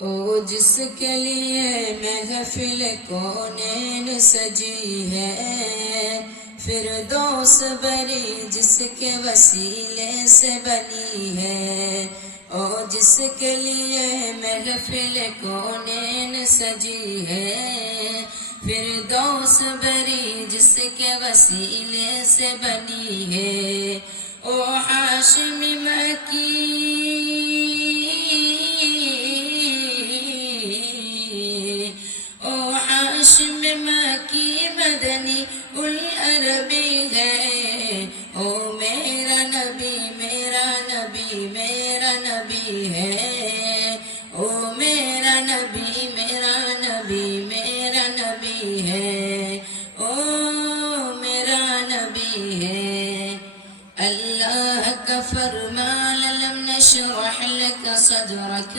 او جس کے لیے محفل کونین سجی ہے، فردوس بری جس کے وسیلے سے بنی ہے۔ او جس کے لیے محفل کونین سجی ہے، فردوس بری جس کے وسیلے سے بنی ہے۔ او ہاشمی مکی، مکی مدنی العربی ہے۔ او میرا نبی میرا نبی میرا نبی ہے۔ او میرا نبی میرا نبی میرا نبی ہے۔ او میرا نبی ہے۔ اللہ کا فرمان لم نشرح لك صدرك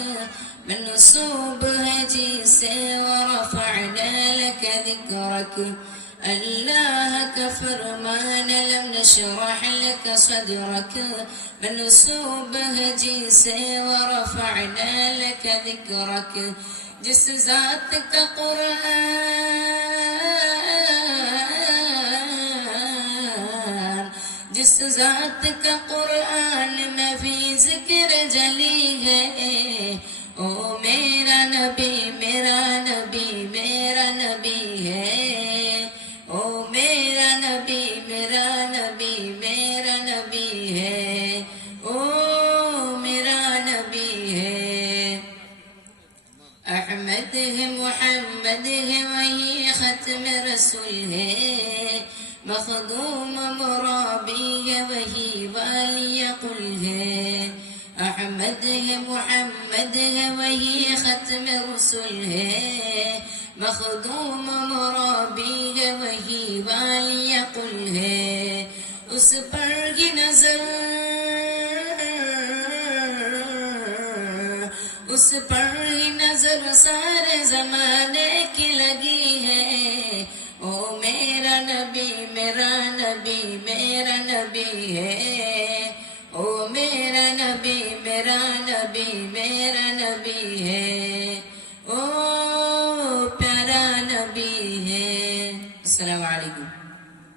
منصوب ہے جسے ورفعنا لك ذکرک۔ اللہ کا فرمان لم نشرح لك صدرك منصوب ہے جسے ورفعنا لك ذکرک۔ جس ذات کا جس ذات کا قرآن میں بھی ذکر جلی ہے۔ او میرا نبی میرا نبی میرا نبی ہے۔ او میرا نبی میرا نبی میرا نبی ہے۔ او میرا نبی ہے۔ احمد ہے محمد ہے وہی ختم رسول ہے۔ مخدوم مرابی ہے وہی والی قل ہے۔ احمد ہے محمد ہے وہی ختم رسول ہے۔ مخدوم مرابی ہے وہی والی قل ہے۔ اس پر ہی نظر اس پر ہی نظر سارے زمانے کی لگی ہے۔ او میرا نبی میرا نبی میرا نبی ہے۔ او میرا نبی میرا نبی میرا نبی ہے۔ او پیارا نبی ہے۔ السلام علیکم۔